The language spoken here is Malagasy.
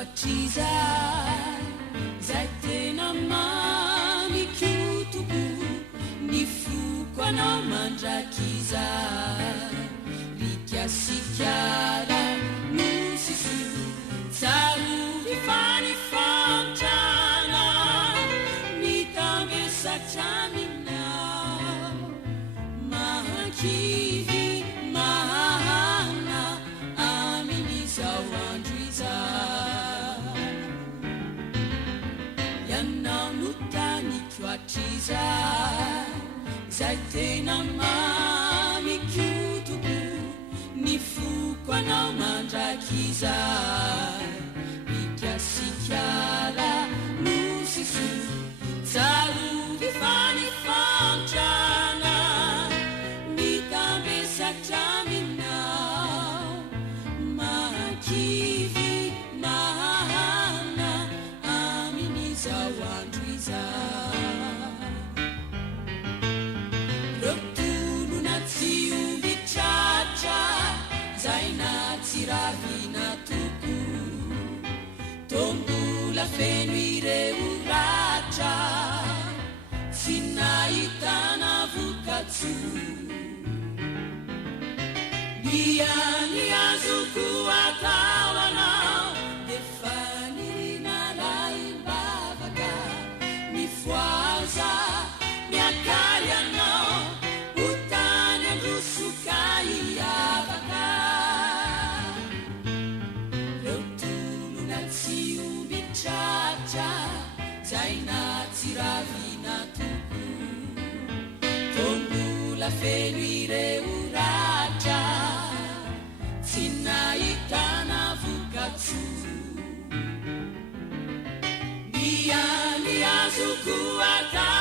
atrizay zay tena mamikotoko ny foko anao mandrakizay rikasikara nosiso tsarovy fanifantrana mitambesatraminao mahakivy mahahana amin'izao andro izay ianao no taniko atrizay zay tena mamikotoko ny foko anao mandrakizay mikasikara nosiso tsarovy fanifantrana mitambesatraminao mahakivy mahahana amin'izao andro izay rotolona tsy ombitratra zay natsiravina toko tombola feno ireo ratra tsy nahitana vokatso niany azoko atao anao defa nirina raimbavaka mifoaza miakary anao otany androsoka iavaka reo tolona tsy ombitratra zay natsiravina toko tombola feno ireo ratra tsy nahitana vokatso niany azoko atao